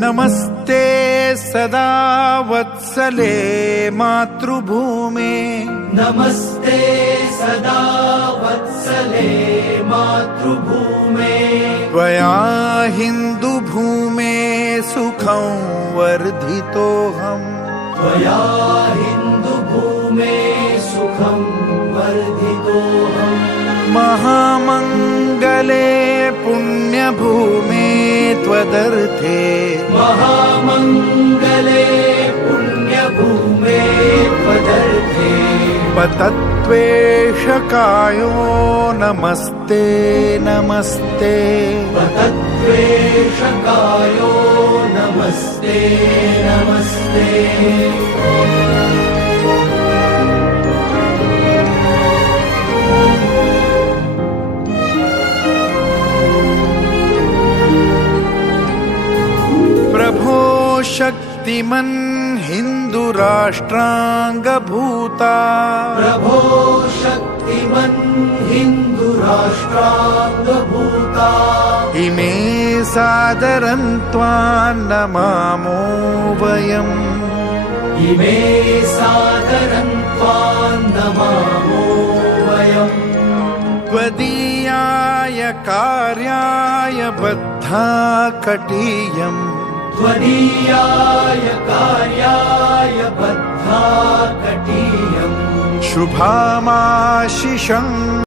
नमस्ते सदा वत्सले मातृभूमे, नमस्ते सदा वत्सले मातृभूमे। त्वया हिन्दुभूमे सुखं वर्धितोऽहम्, त्वया हिन्दुभूमे सुखं वर्धितोऽहम्। महामङ्गले पुण्यभूमे त्वदर्थे, महामङ्गले पुण्यभूमे त्वदर्थे। पतत्वेषकायो नमस्ते नमस्ते, पतत्वेषकायो नमस्ते नमस्ते। प्रभो शक्तिमन् हिन्दुराष्ट्राङ्गभूता, प्रभो शक्तिमन् हिन्दुराष्ट्राङ्गभूता। इमे सादरं त्वां नमामो वयम्, इमे सादरं त्वां नमामो वयम्। त्वदीयाय कार्याय बद्धा कटीयम्, त्वदीयाय कार्याय बद्धा कटीयम्। शुभामाशिषम्